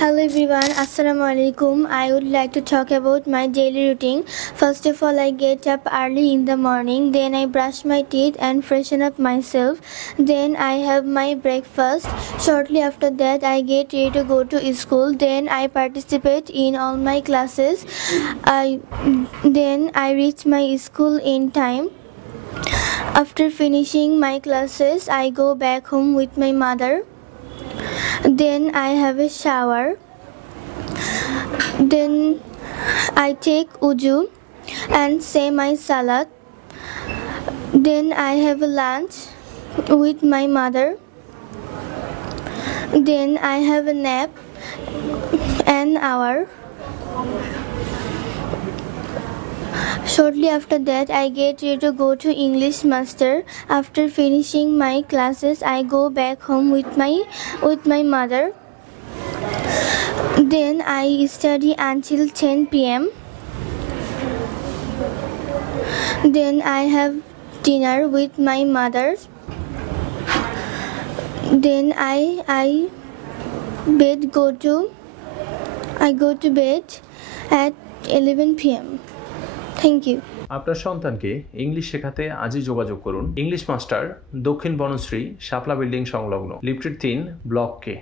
Hello everyone, Assalamu alaikum. I would like to talk about my daily routine. First of all, I get up early in the morning, then I brush my teeth and freshen up myself. Then I have my breakfast. Shortly after that, I get ready to go to school. Then I participate in all my classes. Then I reach my school in time. After finishing my classes, I go back home with my mother. Then I have a shower. Then I take wudu and say my salat. Then I have a lunch with my mother. Then I have a nap an hour. Shortly after that, I get ready to go to English master. After finishing my classes, I go back home with my mother. Then I study until 10 p.m. Then I have dinner with my mother. Then I go to bed at 11 p.m. Thank you. আপনার সন্তানকে English শেখাতে আজই যোগাযোগ করুন English master, দক্ষিণ বনশ্রী, শাপলা building সংলগ্ন, lifted 3, block কে।